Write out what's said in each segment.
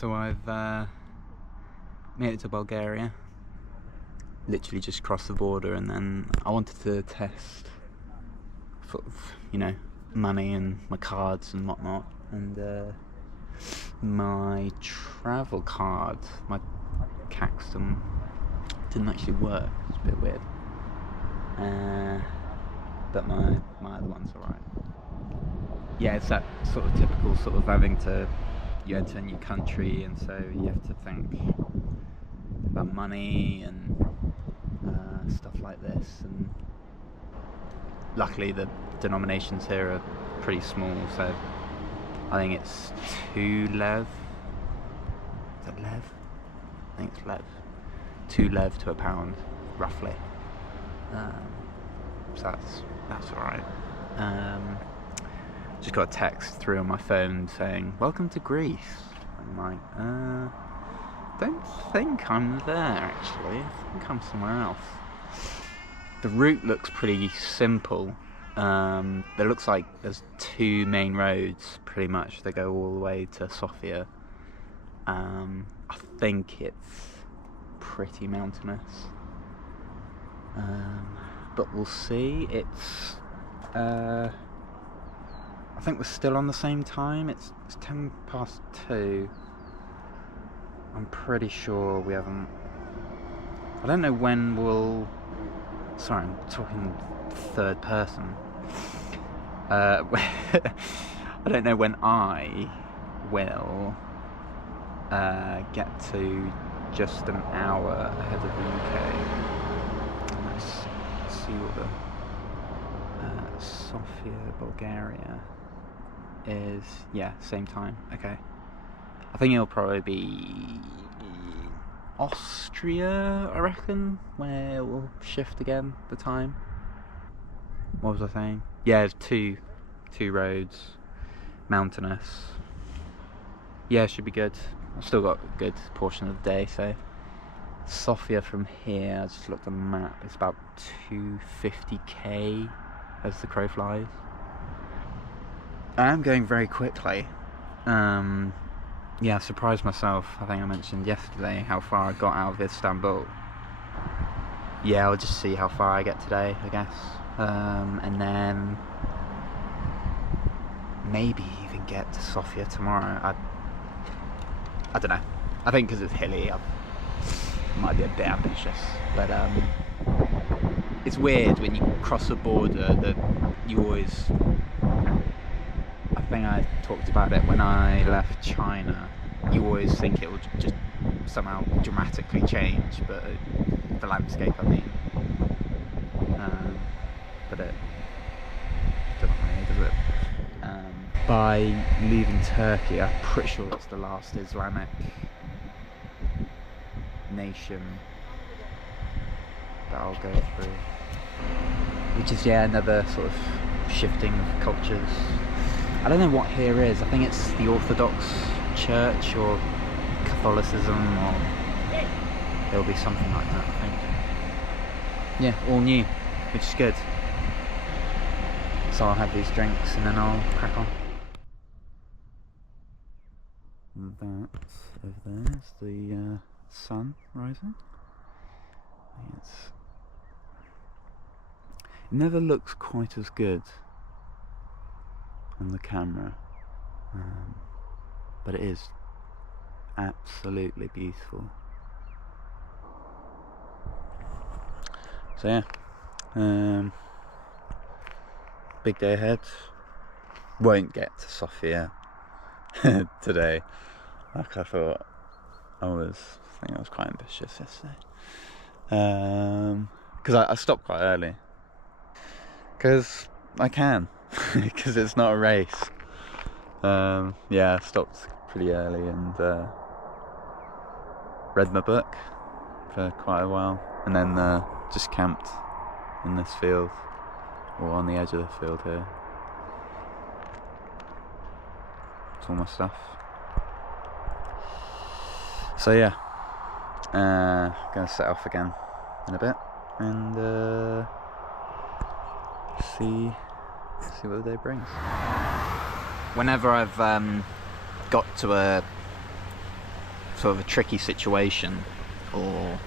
So I've made it to Bulgaria, literally just crossed the border, and then I wanted to test sort of, money and my cards and whatnot, and my travel card, my Caxton, didn't actually work. It's a bit weird, but my other one's alright. Yeah, it's that sort of typical sort of having to, you enter a new country, and so you have to think about money and stuff like this, and luckily the denominations here are pretty small, so I think it's 2 lev. Is that lev? I think it's lev. 2 lev to a pound, roughly. So that's alright. Just got a text through on my phone saying, "Welcome to Greece." I'm like, don't think I'm there actually. I think I'm somewhere else. The route looks pretty simple. There looks like there's 2 main roads pretty much that go all the way to Sofia. I think it's pretty mountainous. But we'll see. It's I think we're still on the same time. It's 2:10. I'm pretty sure we haven't. I don't know when we'll. Sorry, I'm talking third person. I don't know when I will get to just an hour ahead of the UK. Let's see what the Sofia, Bulgaria is. Yeah, same time. Okay. I think it'll probably be Austria, I reckon, where it will shift again, the time. What was I saying? Yeah, it's two roads, mountainous. Yeah, it should be good. I've still got a good portion of the day, so Sofia from here, I just looked on the map, it's about 250k as the crow flies. I am going very quickly. Yeah, I surprised myself. I think I mentioned yesterday how far I got out of Istanbul. Yeah, I'll just see how far I get today, I guess. And then maybe even get to Sofia tomorrow. I don't know. I think because it's hilly, I might be a bit ambitious. But it's weird when you cross the border that you always... I think I talked about it when I left China. You always think it will just somehow dramatically change, but the landscape, I mean. But it doesn't really, does it? By leaving Turkey, I'm pretty sure it's the last Islamic nation that I'll go through. Which is, yeah, another sort of shifting of cultures. I don't know what here is. I think it's the Orthodox Church or Catholicism, or there'll be something like that, I think. Yeah, all new, which is good. So I'll have these drinks and then I'll crack on. And that over there is the sun rising. It never looks quite as good on the camera, but it is absolutely beautiful. So yeah, big day ahead. Won't get to Sofia today like I thought I was. I think I was quite ambitious yesterday, because I stopped quite early, because I can. Because it's not a race. Yeah, I stopped pretty early and read my book for quite a while, and then just camped in this field, or on the edge of the field here. It's all my stuff. So yeah, gonna set off again in a bit and see what the day brings. Whenever I've got to a sort of a tricky situation, or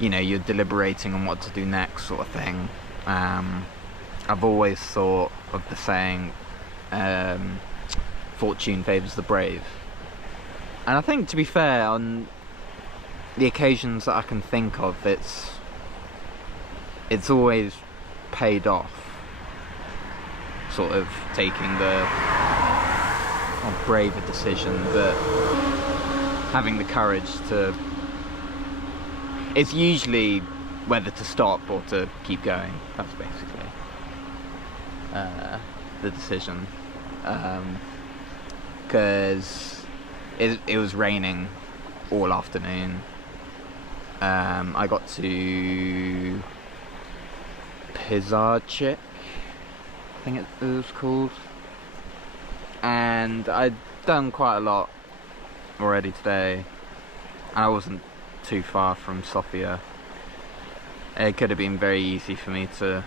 you're deliberating on what to do next, sort of thing, I've always thought of the saying, fortune favours the brave. And I think, to be fair, on the occasions that I can think of, it's always paid off, sort of taking the braver decision, but having the courage to... It's usually whether to stop or to keep going. That's basically the decision. Because it was raining all afternoon. I got to Pizarchik, I think it was called, and I'd done quite a lot already today, and I wasn't too far from Sofia. It could have been very easy for me to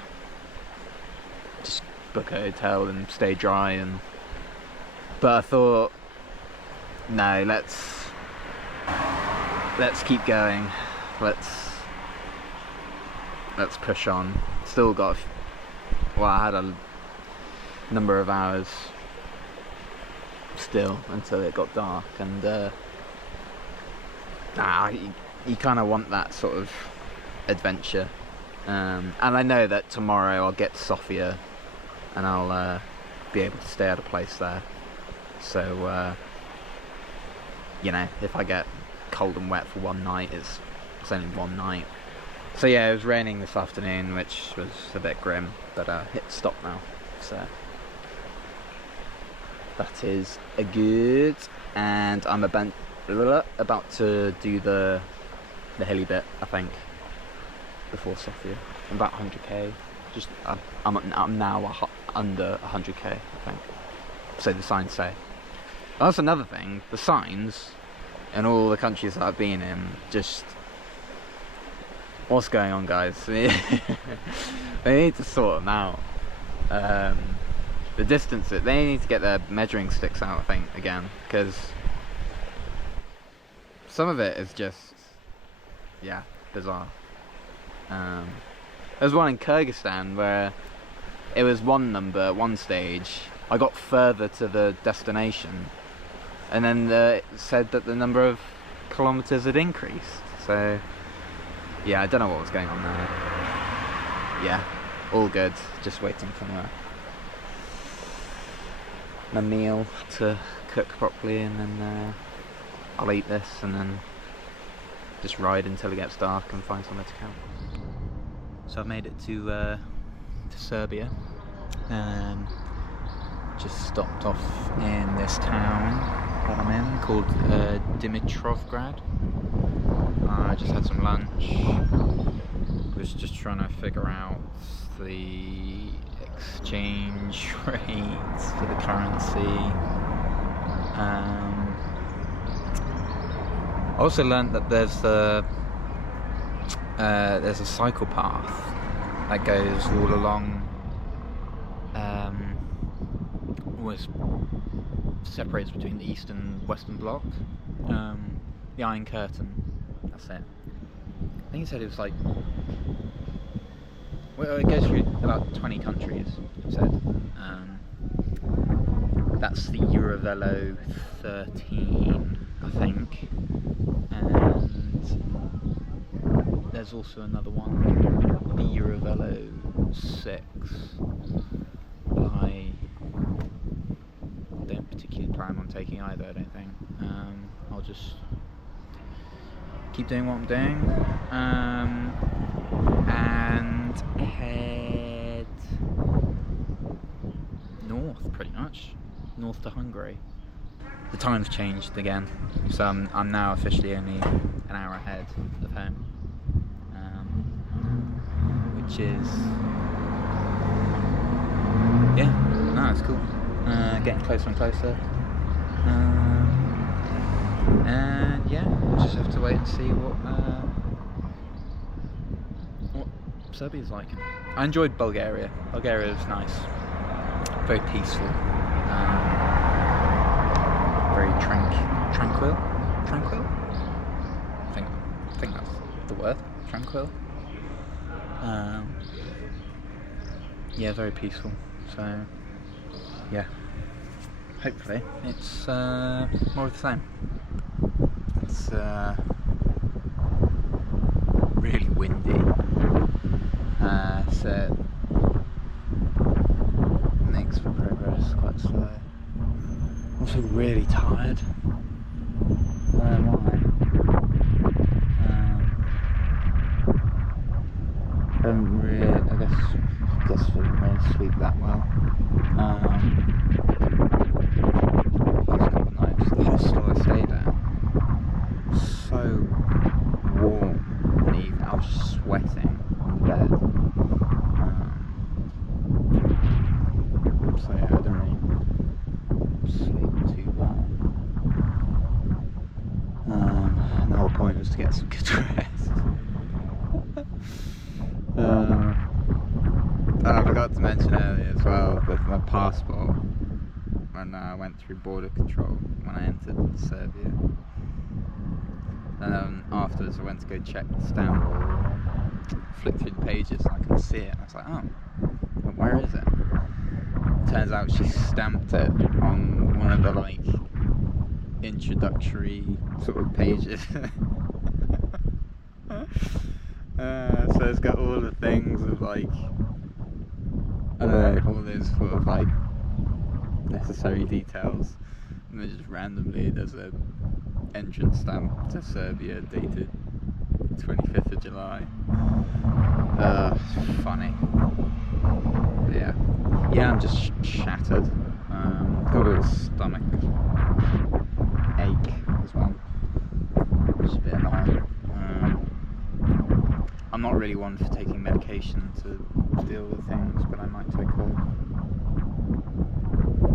just book a hotel and stay dry, but I thought, no, let's keep going. Let's push on. Still got I had a number of hours still until it got dark, and you kind of want that sort of adventure, and I know that tomorrow I'll get to Sofia and I'll be able to stay at a place there, so if I get cold and wet for one night, it's only one night. So yeah, it was raining this afternoon, which was a bit grim, but it's stopped now, so that is a good. And I'm about to do the hilly bit, I think, before Sofia. I'm about 100k. I'm now under 100k, I think. So the signs say. That's another thing. The signs in all the countries that I've been in, just... What's going on, guys? They need to sort them out. The distance, they need to get their measuring sticks out, I think, again, because some of it is just, bizarre. There's one in Kyrgyzstan where it was one number at one stage. I got further to the destination, and then it said that the number of kilometers had increased. So yeah, I don't know what was going on there. Yeah, all good. Just waiting for my meal to cook properly, and then I'll eat this and then just ride until it gets dark and find somewhere to camp. So I've made it to Serbia. Just stopped off in this town that I'm in called Dimitrovgrad. I just had some lunch. Was just trying to figure out the exchange rates for the currency. I also learned that there's a cycle path that goes all along, almost separates between the East and Western Bloc. The Iron Curtain, that's it. I think he said it was like, well, it goes through about 20 countries, he said. That's the Eurovelo 13, I think. And there's also another one, the Eurovelo 6. I don't particularly plan on taking either, I don't think. I'll just keep doing what I'm doing, and head north, pretty much, north to Hungary. The time's changed again, so I'm now officially only an hour ahead of home, which is, it's cool. Getting closer and closer. And yeah, we'll just have to wait and see what Serbia's like. I enjoyed Bulgaria. Bulgaria was nice, very peaceful, very tranquil. tranquil. I think that's the word, tranquil. Yeah, very peaceful. So, yeah. Hopefully, it's more of the same. It's really windy. So makes for progress quite slow. Also really tired. I don't know why. Haven't really, I guess didn't really sleep that well. Last couple of nights, the hostel I stayed at, so warm and even I was sweating on the bed. So yeah, I didn't really sleep too well. And the whole point was to get some good rest. I forgot to mention earlier as well with my passport when I went through border control when I entered Serbia. And afterwards I went to go check the stamp, flicked through the pages and I could see it. I was like, oh, but where is it? Turns out she stamped it on one of the like introductory sort of pages. So it's got all the things of like, I don't know, all those sort of like necessary details, and then just randomly there's a entrance stamp to Serbia dated 25th of July. Funny. But yeah, I'm just shattered. Got a little stomach ache as well, which is a bit annoying. I'm not really one for taking medication to deal with things, but I might take a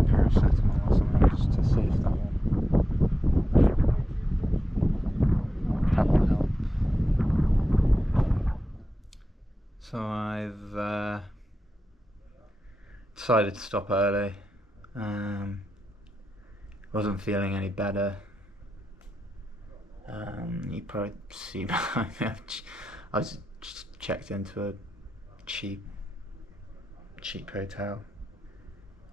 paracetamol or something just to see if that will help. So I've decided to stop early. Wasn't feeling any better. You probably see behind me. I was just checked into a cheap hotel.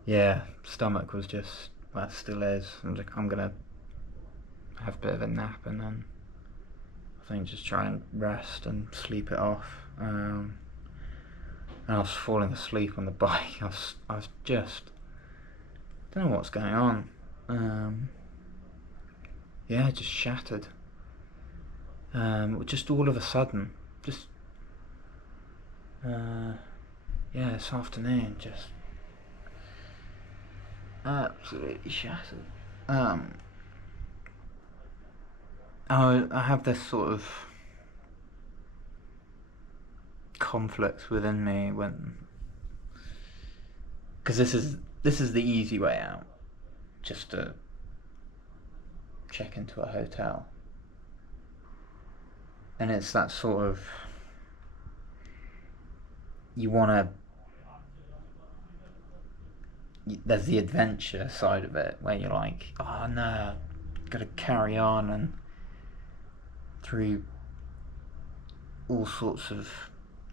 Yeah, stomach was just, well, it still is. I was like, I'm gonna have a bit of a nap and then I think just try and rest and sleep it off. And I was falling asleep on the bike. I was just, don't know what's going on. Yeah, just shattered. Just all of a sudden, just yeah, this afternoon, just absolutely shattered. I have this sort of conflict within me when, because this is the easy way out, just to check into a hotel, and it's that sort of, you want to, there's the adventure side of it where you're like, oh no, gotta carry on and through all sorts of,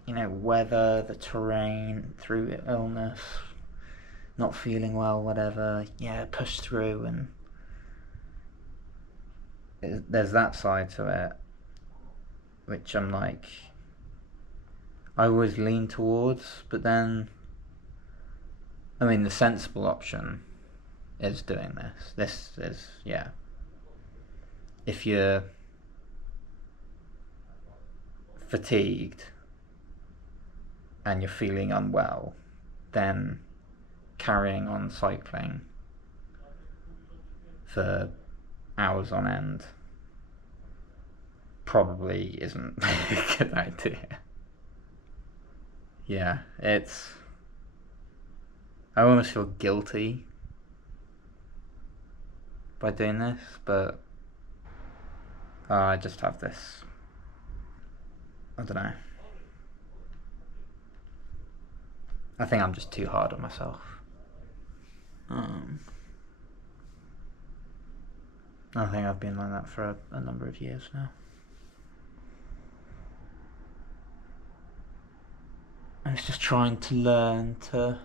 weather, the terrain, through illness, not feeling well, whatever, push through. And there's that side to it, which I'm like, I always lean towards, but then, the sensible option is doing this. This is, if you're fatigued and you're feeling unwell, then carrying on cycling for hours on end probably isn't a good idea. Yeah, I almost feel guilty by doing this, but I just have this, I don't know, I think I'm just too hard on myself. I think I've been like that for a number of years now. And it's just trying to learn to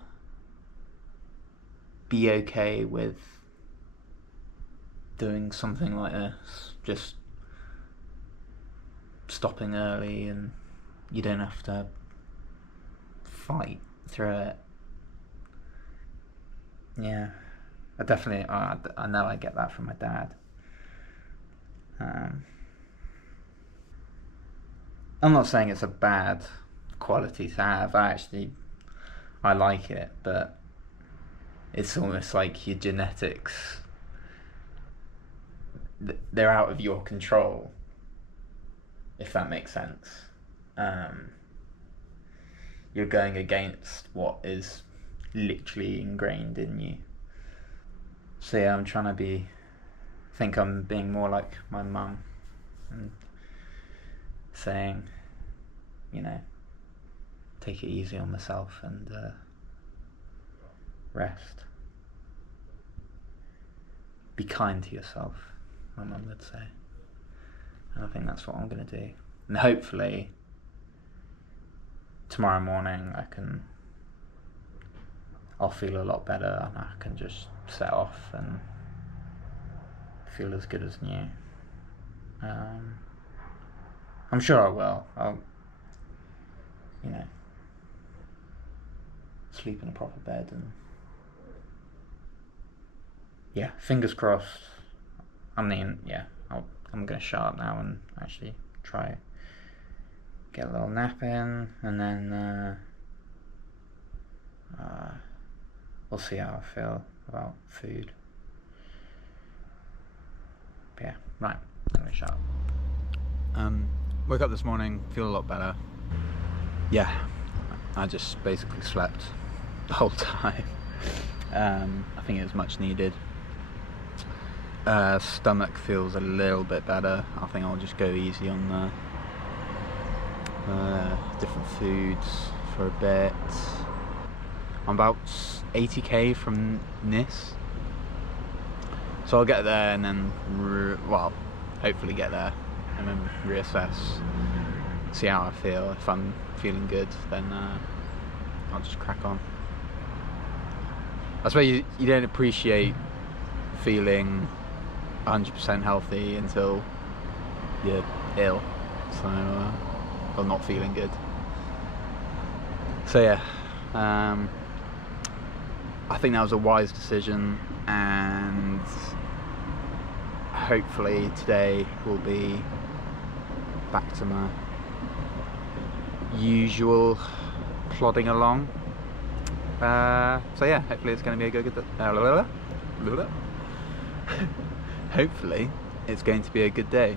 be okay with doing something like this, just stopping early, and you don't have to fight through it. Yeah, I definitely, I know I get that from my dad. I'm not saying it's a bad quality to have. I like it, but it's almost like your genetics, they're out of your control, if that makes sense. You're going against what is literally ingrained in you. So yeah, I'm trying to think I'm being more like my mum and saying, take it easy on myself and rest. Be kind to yourself, my mum would say. And I think that's what I'm going to do. And hopefully, tomorrow morning I'll feel a lot better, and I can just set off and feel as good as new. I'm sure I will. I'll, sleep in a proper bed, and yeah, fingers crossed. I mean, yeah, I'm going to shut up now and actually try get a little nap in, and then we'll see how I feel about food. But yeah, right, I'm going to shut up. Woke up this morning, feel a lot better. Yeah, I just basically slept the whole time. I think it was much needed. Stomach feels a little bit better. I think I'll just go easy on the different foods for a bit. I'm about 80k from Nis, so I'll get there and then hopefully get there and then reassess, see how I feel. If I'm feeling good, then I'll just crack on. I suppose you don't appreciate feeling 100% healthy until you're ill, or not feeling good. So yeah, I think that was a wise decision, and hopefully today will be back to my usual plodding along. So yeah, hopefully it's going to be a good hopefully it's going to be a good day.